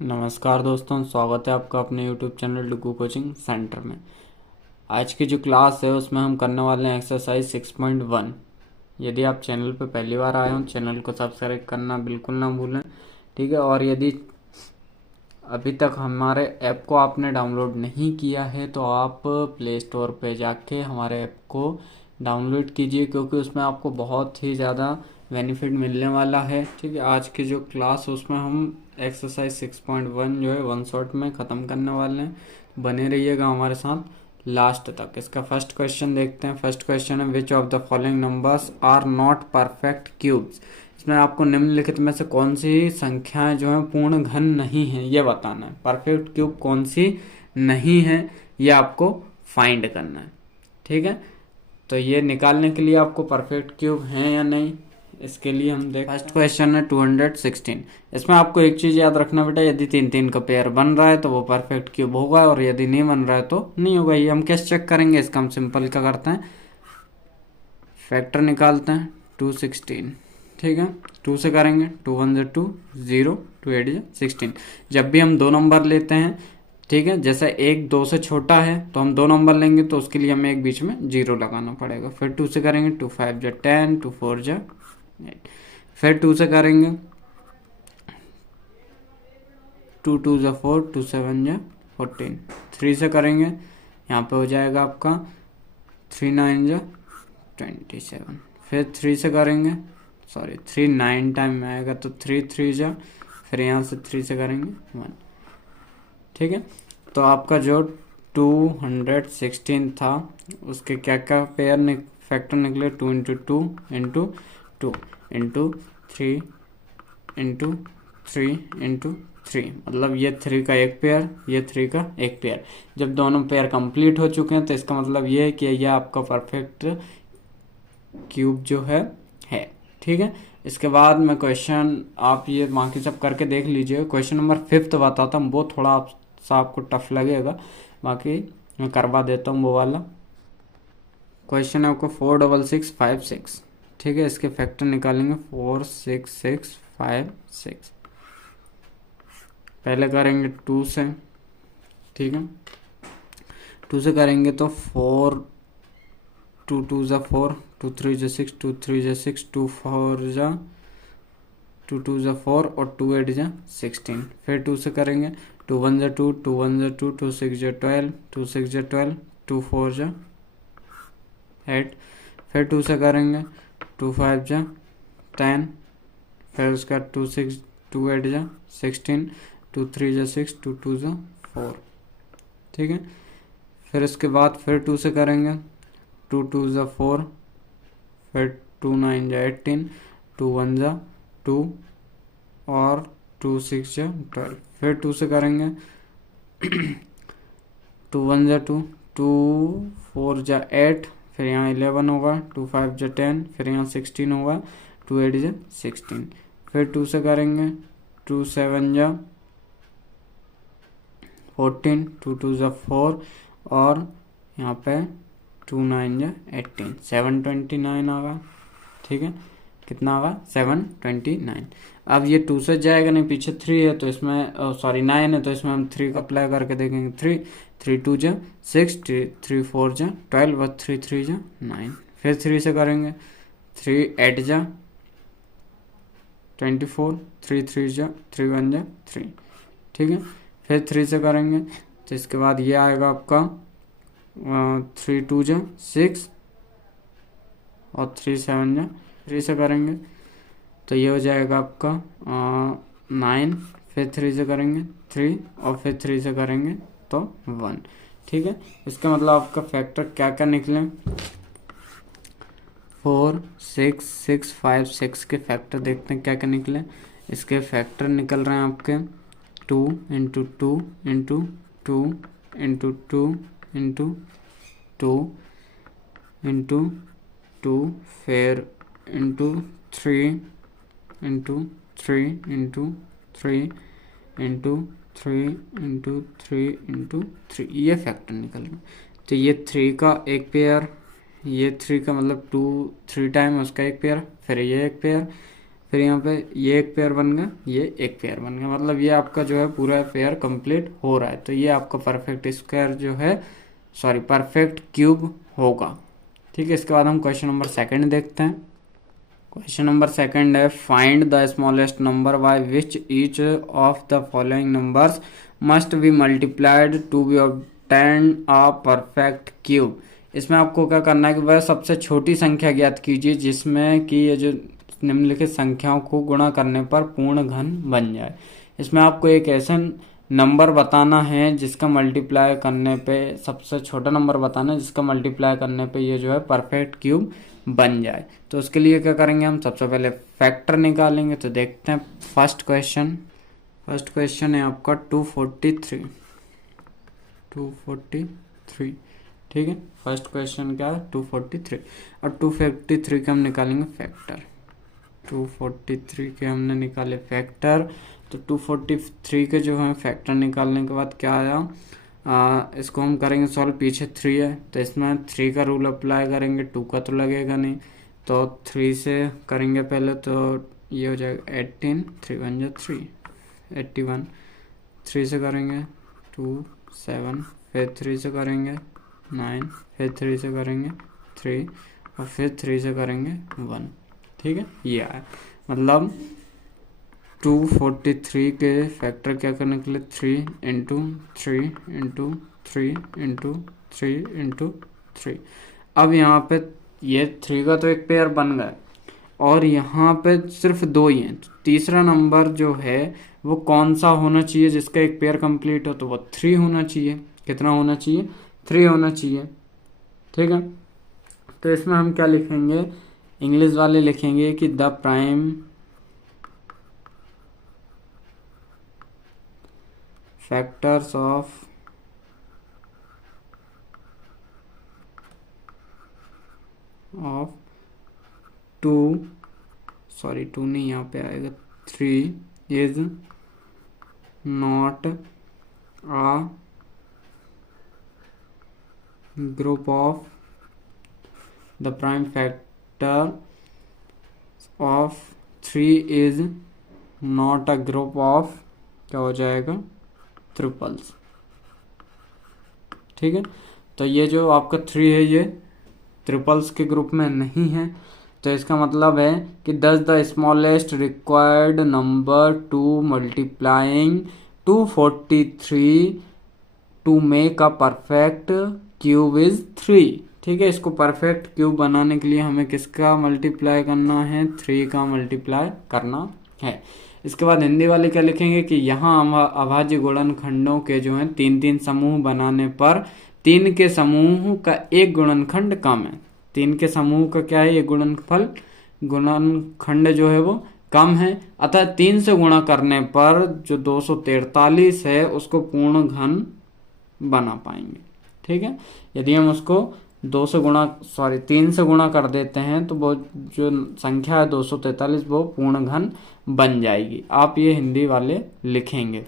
नमस्कार दोस्तों, स्वागत है आपका अपने यूट्यूब चैनल डुगू कोचिंग सेंटर में। आज की जो क्लास है उसमें हम करने वाले हैं एक्सरसाइज 6.1। यदि आप चैनल पर पहली बार आए हो, चैनल को सब्सक्राइब करना बिल्कुल ना भूलें, ठीक है। और यदि अभी तक हमारे ऐप को आपने डाउनलोड नहीं किया है तो आप प्ले स्टोर पे जाके हमारे ऐप को डाउनलोड कीजिए, क्योंकि उसमें आपको बहुत ही ज़्यादा बेनिफिट मिलने वाला है, ठीक है। आज की जो क्लास है उसमें हम एक्सरसाइज 6.1 जो है वन शॉट में ख़त्म करने वाले हैं। बने रहिएगा हमारे साथ लास्ट तक। इसका फर्स्ट क्वेश्चन देखते हैं। फर्स्ट क्वेश्चन है, which of the following numbers are not perfect cubes. इसमें आपको निम्नलिखित में से कौन सी संख्याएं जो है पूर्ण घन नहीं है ये बताना है। परफेक्ट क्यूब कौन सी नहीं है ये आपको फाइंड करना है, ठीक है। तो ये निकालने के लिए आपको परफेक्ट क्यूब है या नहीं, इसके लिए हम देख। फर्स्ट क्वेश्चन है 216। इसमें आपको एक चीज याद रखना बेटा, यदि 3-3 का पेयर बन रहा है तो वो परफेक्ट क्यूब होगा, और यदि नहीं बन रहा है तो नहीं होगा। ये हम कैसे चेक करेंगे, इसका हम सिंपल क्या करते हैं, फैक्टर निकालते हैं 216, ठीक है। 2 से करेंगे, 2 1 जा 2, 0 2 8 जा 16। जब भी हम दो नंबर लेते हैं, ठीक है, जैसे एक 2 से छोटा है तो हम दो नंबर लेंगे तो उसके लिए हमें एक बीच में 0 लगाना पड़ेगा। फिर 2 से करेंगे, 2 5 जा 10, 2 4 जा 8। फिर 2 से करेंगे, 2 2 जा 4, 2 7 जा 14। 3 से करेंगे, यहाँ पे हो जाएगा आपका 3 9 जा 27। फिर 3 से करेंगे, सॉरी 3 9 टाइम में आएगा तो 3 3 जा, फिर यहाँ से 3 से करेंगे 1, ठीक है। तो आपका जो 216 था उसके क्या क्या पेयर फैक्टर निकले, 2 into 2 into 2 into 3 into 3 into 3, मतलब ये 3 का एक पेयर, ये 3 का एक पेयर। जब दोनों पेयर कंप्लीट हो चुके हैं तो इसका मतलब ये है कि यह आपका परफेक्ट क्यूब जो है, ठीक है। इसके बाद में क्वेश्चन आप ये बाकी सब करके देख लीजिए। क्वेश्चन नंबर 5 बताता हूँ, वो थोड़ा आपको टफ लगेगा, बाकी मैं करवा देता हूँ वो वाला। क्वेश्चन है आपको 4 6 6 5 6, ठीक है। इसके फैक्टर निकालेंगे 4 6 6 5 6। पहले करेंगे 2 से, ठीक है। 2 से करेंगे तो 4 2 2 जा 4, 2 3 जा 6, 2 3 जा 6, 2 4 जा 2 2 जा 4 और 2 8 जा 16। फिर 2 से करेंगे, 2 1 जा 2, 2 1 जा 2, 2 6 जा 12, 2 6 जा 12, 2 4 जा 8। फिर 2 से करेंगे, 2 5 जा 10, फिर उसका 2 6 2 8 जा 16, 2 3 जा 6, 2 2 जा 4, ठीक है। फिर इसके बाद फिर 2 से करेंगे, 2 2 जा 4, फिर 2 9 जा 18, 2 1 जा 2 और 2 6 जा 12। फिर 2 से करेंगे, 2 1 जा 2, 2 4 जा 8, फिर यहाँ 11 होगा, 2 5 जा 10, फिर यहाँ 16 होगा, 2 8 जा 16। फिर 2 से करेंगे, 2 7 जा 14, 2 2 जा 4 और यहाँ पे 2 9 जा 18, 729 होगा, ठीक है। कितना होगा, 729। अब ये 2 से जाएगा नहीं, पीछे 3 है तो इसमें सॉरी 9 है तो इसमें हम 3 का अप्लाई करके देखेंगे। 3 3 2 जा 6, 3 4 जा 12 और 3 3 जा 9। फिर 3 से करेंगे, 3 8 जा 24, 3 3 जा 3 1 जा 3, ठीक है। फिर 3 से करेंगे तो इसके बाद ये आएगा आपका 3 2 जा 6 और 3 7 जा 3 से करेंगे तो ये हो जाएगा आपका 9। फिर 3 से करेंगे 3 और फिर 3 से करेंगे तो 1, ठीक है। इसका मतलब आपका फैक्टर क्या क्या निकले, 4 6 6 5 6 के फैक्टर देखते हैं क्या क्या निकले। इसके फैक्टर निकल रहे हैं आपके 2 into 2 into 2 into 2 into 2 into 2, फिर into 3 into 3 into 3 into 3 into 3 into 3, ये फैक्टर निकल रहा है। तो ये 3 का एक पेयर, ये 3 का मतलब 2 3 टाइम उसका एक पेयर, फिर ये एक पेयर, फिर यहाँ पे ये एक पेयर बन गया, ये एक पेयर बन गया, मतलब ये आपका जो है पूरा पेयर कंप्लीट हो रहा है। तो ये आपका परफेक्ट स्क्वायर जो है, सॉरी परफेक्ट क्यूब होगा। ठीक है, इसके बाद हम क्वेश्चन नंबर सेकंड देखते हैं। क्वेश्चन नंबर सेकंड है, find the smallest number by which each of the following numbers must be multiplied to be obtain a perfect cube. इसमें आपको क्या करना है कि वह सबसे छोटी संख्या ज्ञात कीजिए जिसमें कि ये जो निम्नलिखित संख्याओं को गुणा करने पर पूर्ण घन बन जाए। इसमें आपको एक ऐसा नंबर बताना है जिसका मल्टीप्लाई करने पे, सबसे छोटा नंबर बताना है जिसका मल्टीप्लाई करने पे ये जो है परफेक्ट क्यूब बन जाए। तो उसके लिए क्या करेंगे, हम सबसे पहले फैक्टर निकालेंगे। तो देखते हैं फर्स्ट क्वेश्चन है आपका 243। ठीक है, फर्स्ट क्वेश्चन क्या है 243। अब 243 के हम निकालेंगे फैक्टर। 243 के हमने निकाले फैक्टर। तो 243 के जो है फैक्टर निकालने के बाद क्या आया, इसको हम करेंगे सॉल्व। पीछे 3 है तो इसमें 3 का रूल अप्लाई करेंगे, 2 का तो लगेगा नहीं, तो 3 से करेंगे पहले। तो ये हो जाएगा 18, 3 1 जा 3, 81। 3 से करेंगे 2 7, फिर 3 से करेंगे 9, फिर 3 से करेंगे 3, और फिर 3 से करेंगे 1। ठीक है, ये आया। मतलब 243 के फैक्टर क्या करने के लिए 3 इंटू 3 इंटू 3 इंटू 3 इंटू 3। अब यहाँ पे ये 3 का तो एक पेयर बन गया और यहाँ पे सिर्फ 2 ही हैं। तो तीसरा नंबर जो है वो कौन सा होना चाहिए जिसका एक पेयर कंप्लीट हो, तो वो 3 होना चाहिए। कितना होना चाहिए, 3 होना चाहिए। ठीक है, तो इसमें हम क्या लिखेंगे, इंग्लिश वाले लिखेंगे कि the prime factors of two, sorry 2 नहीं, यहाँ पे आएगा 3 is not a group of the prime factor of 3 is not a group of, क्या हो जाएगा, ट्रिपल्स। ठीक है, तो ये जो आपका 3 है ये ट्रिपल्स के ग्रुप में नहीं है। तो इसका मतलब है कि 10 the smallest required number to multiplying 243 to make a perfect cube is 3। ठीक है, इसको परफेक्ट क्यूब बनाने के लिए हमें किसका मल्टीप्लाई करना है, 3 का मल्टीप्लाई करना है। इसके बाद हिंदी वाले क्या लिखेंगे कि यहाँ अभाज्य गुणनखंडों के जो है 3-3 समूह बनाने पर 3 के समूह का एक गुणनखंड कम है। 3 के समूह का क्या है, ये गुणनखंड जो है वो कम है, अतः 3 से गुणा करने पर जो 243 है उसको पूर्ण घन बना पाएंगे। ठीक है, यदि हम उसको 3 से गुणा कर देते हैं तो वो जो संख्या है 243 वो पूर्ण घन बन जाएगी। आप ये हिंदी वाले लिखेंगे।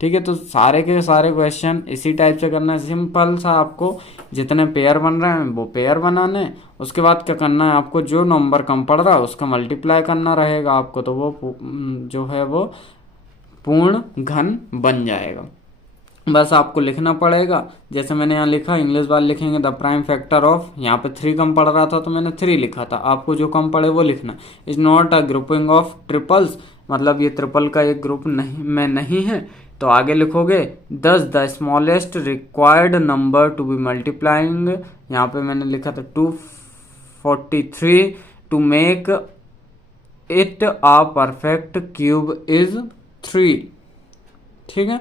ठीक है, तो सारे के सारे क्वेश्चन इसी टाइप से करना है। सिंपल सा आपको जितने पेयर बन रहे हैं वो पेयर बनाने हैं। उसके बाद क्या करना है, आपको जो नंबर कम पड़ रहा है उसका मल्टीप्लाई करना रहेगा आपको, तो वो जो है वो पूर्ण घन बन जाएगा। बस आपको लिखना पड़ेगा, जैसे मैंने यहाँ लिखा, इंग्लिश वाले लिखेंगे द प्राइम फैक्टर ऑफ, यहाँ पे 3 कम पड़ रहा था तो मैंने 3 लिखा था, आपको जो कम पड़े वो लिखना। Is not a grouping of triples, मतलब ये ट्रिपल का एक ग्रुप नहीं है। तो आगे लिखोगे 10 the smallest required number to be multiplying, यहाँ पे मैंने लिखा था 243 to make it a perfect cube is 3। ठीक है,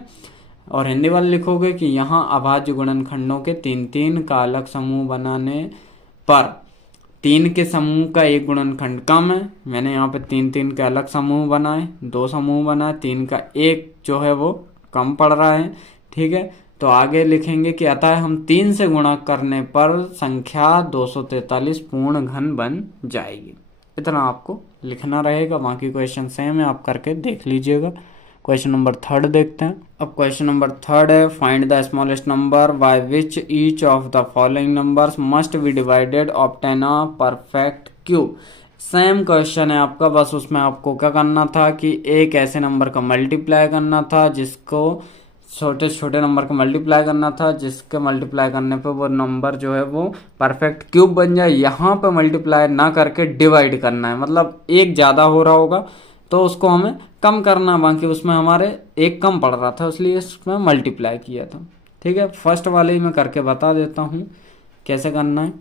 और हिंदी वाले लिखोगे कि यहाँ अभाज्य गुणनखंडों के 3-3 का अलग समूह बनाने पर 3 के समूह का एक गुणनखंड कम है। मैंने यहाँ पे 3-3 के अलग समूह बनाए, 2 समूह बनाए, 3 का एक जो है वो कम पड़ रहा है। ठीक है, तो आगे लिखेंगे कि अतः हम 3 से गुणा करने पर संख्या 243 पूर्ण घन बन जाएगी। इतना आपको लिखना रहेगा, बाकी क्वेश्चन सेम है, आप करके देख लीजिएगा। क्वेश्चन नंबर 3 देखते हैं। अब क्वेश्चन नंबर 3 है, find the smallest number by which each of the following numbers must B divided obtain a perfect cube. Same question है आपका, बस उसमें आपको क्या करना था कि एक ऐसे नंबर का मल्टीप्लाई करना था जिसको छोटे छोटे नंबर का मल्टीप्लाई करना था, जिसके मल्टीप्लाई करने पे वो नंबर जो है वो परफेक्ट क्यूब बन जाए। यहाँ पे मल्टीप्लाई ना करके डिवाइड करना है, मतलब एक ज़्यादा हो रहा होगा तो उसको हमें कम करना, बाकी उसमें हमारे एक कम पड़ रहा था इसलिए इसमें मल्टीप्लाई किया था। ठीक है, फर्स्ट वाले ही मैं करके बता देता हूँ कैसे करना है।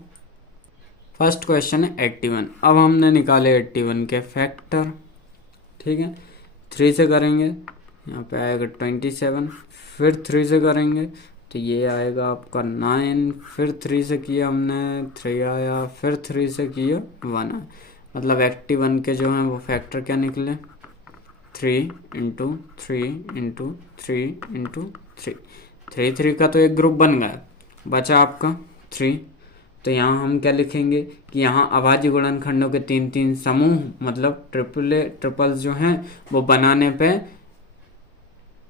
फर्स्ट क्वेश्चन है 81। अब हमने निकाले 81 के फैक्टर। ठीक है, 3 से करेंगे, यहाँ पे आएगा 27, फिर 3 से करेंगे तो ये आएगा आपका 9, फिर 3 से किया हमने 3 आया, फिर 3 से किया 1 आया। मतलब 81 के जो हैं वो फैक्टर क्या निकले, 3 इंटू 3 इंटू 3 इंटू 3। 3 का तो एक ग्रुप बन गया, बचा आपका 3। तो यहाँ हम क्या लिखेंगे कि यहाँ अभाज्य गुणनखंडों के 3 समूह, मतलब ट्रिपल्स जो हैं वो बनाने पे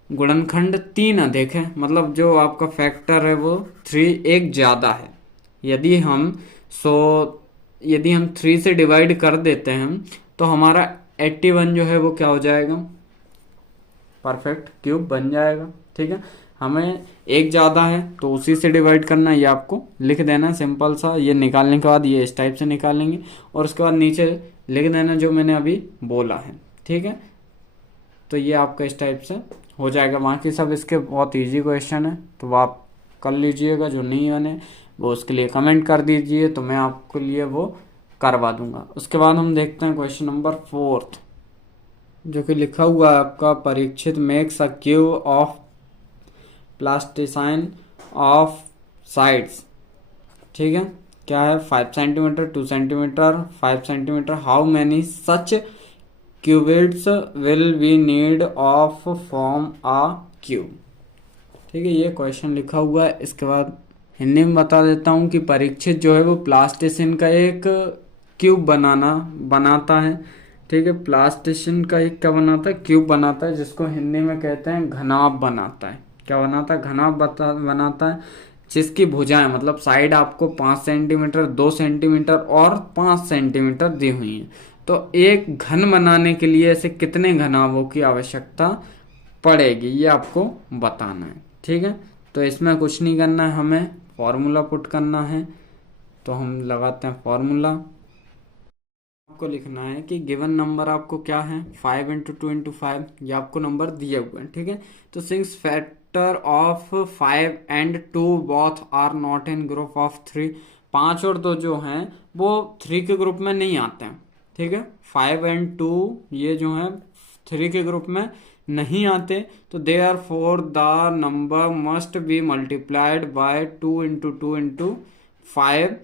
गुणनखंड 3 अधिक है, मतलब जो आपका फैक्टर है वो 3 एक ज़्यादा है। यदि हम 3 से डिवाइड कर देते हैं तो हमारा 81 जो है वो क्या हो जाएगा, परफेक्ट क्यूब बन जाएगा। ठीक है, हमें एक ज़्यादा है तो उसी से डिवाइड करना, ये आपको लिख देना सिंपल सा। ये निकालने के बाद ये इस टाइप से निकालेंगे और उसके बाद नीचे लिख देना जो मैंने अभी बोला है। ठीक है, तो ये आपका इस टाइप से हो जाएगा। बाकी सब इसके बहुत इजी क्वेश्चन है तो वो आप कर लीजिएगा, जो नहीं बने वो उसके लिए कमेंट कर दीजिए तो मैं आपके लिए वो करवा दूंगा। उसके बाद हम देखते हैं क्वेश्चन नंबर 4 जो कि लिखा हुआ है आपका, Parikshit makes a cube of plasticine of sides. ठीक है, क्या है, 5 centimetre, 2 centimetre, 5 centimetre. How many such cubits will we need of form a cube. ठीक है, ये क्वेश्चन लिखा हुआ है। इसके बाद हिंदी में बता देता हूँ कि परीक्षित जो है वो प्लास्टिसिन का एक क्यूब बनाता है। ठीक है, प्लास्टिसिन का एक क्या बनाता है, क्यूब बनाता है, जिसको हिंदी में कहते हैं घनाभ बनाता है। क्या बनाता है, घनाभ बनाता है, जिसकी भुजाएं मतलब साइड आपको 5 सेंटीमीटर, 2 सेंटीमीटर और 5 सेंटीमीटर दी हुई है। तो एक घन बनाने के लिए ऐसे कितने घनाभों की आवश्यकता पड़ेगी ये आपको बताना है। ठीक है, तो इसमें कुछ नहीं करना है, हमें फॉर्मूला पुट करना है। तो हम लगाते हैं फॉर्मूला। आपको लिखना है कि गिवन नंबर आपको क्या है, 5 इंटू 2 इंटू 5, ये आपको नंबर दिए हुए हैं। ठीक है, तो since factor of 5 and 2 both are not in group of 3, 5 और 2 जो हैं वो 3 के ग्रुप में नहीं आते हैं। ठीक है, 5 एंड 2 ये जो हैं 3 के ग्रुप में नहीं आते, तो therefore the number must be multiplied by 2 into 2 into 5।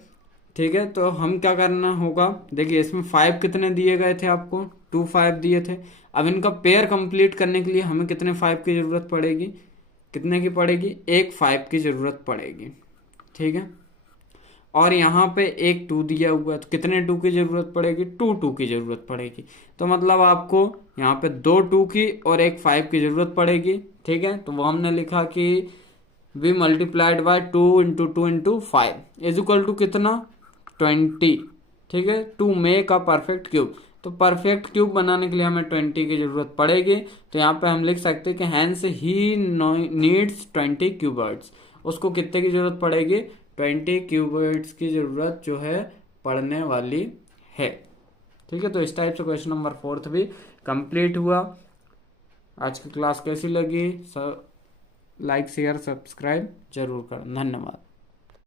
ठीक है, तो हम क्या करना होगा, देखिए इसमें 5 कितने दिए गए थे आपको, 2 5 दिए थे। अब इनका पेयर कंप्लीट करने के लिए हमें कितने 5 की ज़रूरत पड़ेगी, कितने की पड़ेगी, एक 5 की ज़रूरत पड़ेगी। ठीक है, और यहाँ पे एक 2 दिया हुआ है तो कितने 2 की ज़रूरत पड़ेगी, 2 की ज़रूरत पड़ेगी। तो मतलब आपको यहाँ पे 2 2 की और एक 5 की ज़रूरत पड़ेगी। ठीक है, तो वो हमने लिखा कि we multiplied by 2 into 2 into 5 is equal to कितना, 20। ठीक है, to make a perfect cube, तो परफेक्ट क्यूब बनाने के लिए हमें 20 की ज़रूरत पड़ेगी। तो यहाँ पे हम लिख सकते हैं कि हैंस ही नीड्स 20 क्यूबर्ड्स, उसको कितने की ज़रूरत पड़ेगी, 20 क्यूबर्ड्स की ज़रूरत जो है पड़ने वाली है। ठीक है, तो इस टाइप से क्वेश्चन नंबर 4 भी कंप्लीट हुआ। आज की क्लास कैसी लगी, लाइक शेयर सब्सक्राइब जरूर करें। धन्यवाद।